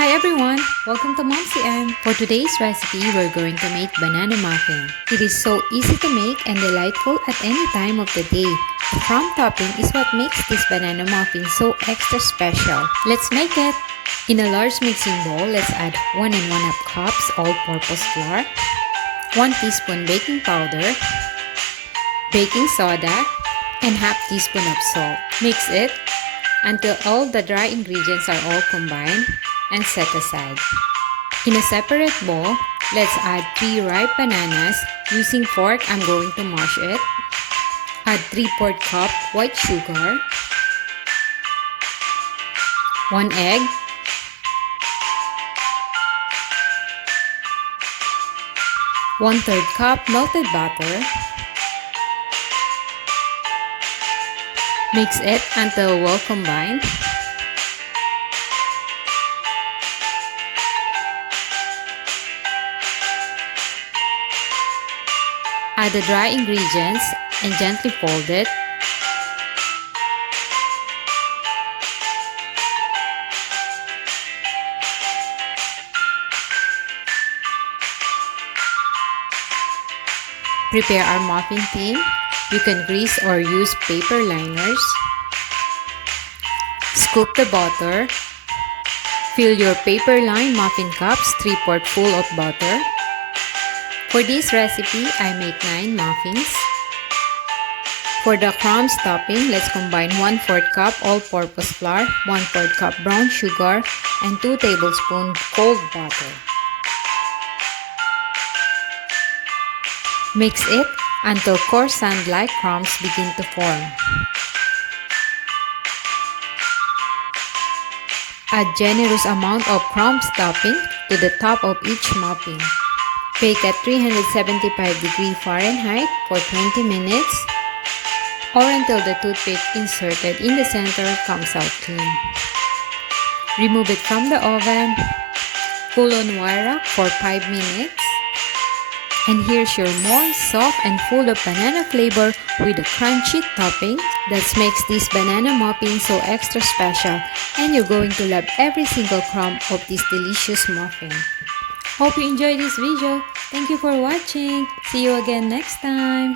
Hi everyone! Welcome to MomZ. For today's recipe, we're going to make banana muffin. It is so easy to make and delightful at any time of the day. The crumb topping is what makes this banana muffin so extra special. Let's make it! In a large mixing bowl, let's add 1 and 1/2 cups all-purpose flour, 1 teaspoon baking powder, baking soda, and ½ teaspoon of salt. Mix it until all the dry ingredients are all combined and set aside. In a separate bowl, let's add 3 ripe bananas. Using fork, I'm going to mash it. Add 3/4 cup white sugar, 1 egg, 1/3 cup melted butter. Mix it until well combined. Add the dry ingredients and gently fold it. Prepare our muffin tin. You can grease or use paper liners. Scoop the butter. Fill your paper lined muffin cups 3/4 full of butter. For this recipe, I make 9 muffins. For the crumbs topping, let's combine 1/4 cup all-purpose flour, 1/4 cup brown sugar, and 2 tablespoons cold butter. Mix it until coarse sand-like crumbs begin to form. Add generous amount of crumbs topping to the top of each muffin. Bake at 375 Fahrenheit for 20 minutes or until the toothpick inserted in the center comes out clean. Remove it from the oven. Cool on wire rack for 5 minutes. And here's your moist, soft, and full of banana flavor with a crunchy topping that makes this banana muffin so extra special, and you're going to love every single crumb of this delicious muffin. Hope you enjoyed this video. Thank you for watching. See you again next time.